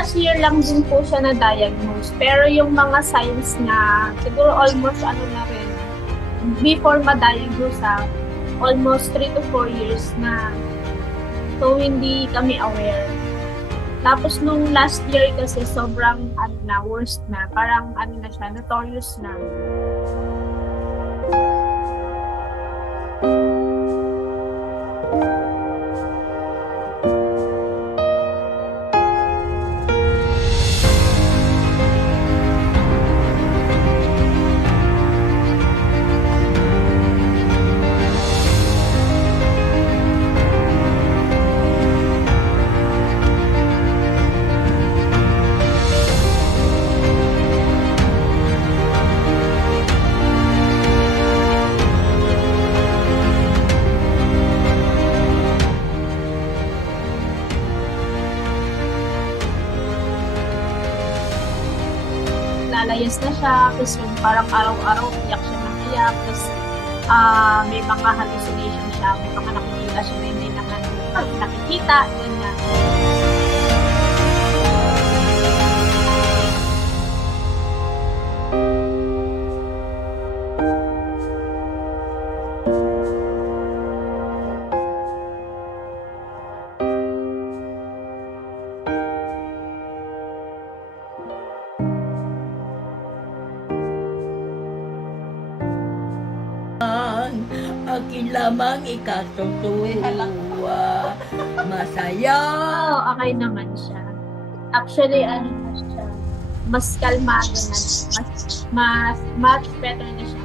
last year lang din po siya na-diagnose. Pero yung mga signs na siguro almost ano na rin, before ma-diagnose almost 3 to 4 years na. So, hindi kami aware. Tapos nung last year kasi sobrang ano na, worst na. Parang ano na siya, notorious na. Lalayas na siya, tapos yung parang araw-araw iyak siya ng iyak, tapos may mga hallucination siya, may mga nakikita siya na hindi naman nakikita, ganyan. Akin lamang ikatutuwa. Masaya. Oo, okay naman siya. Actually, ano na siya, mas kalmado na, mas much better na siya.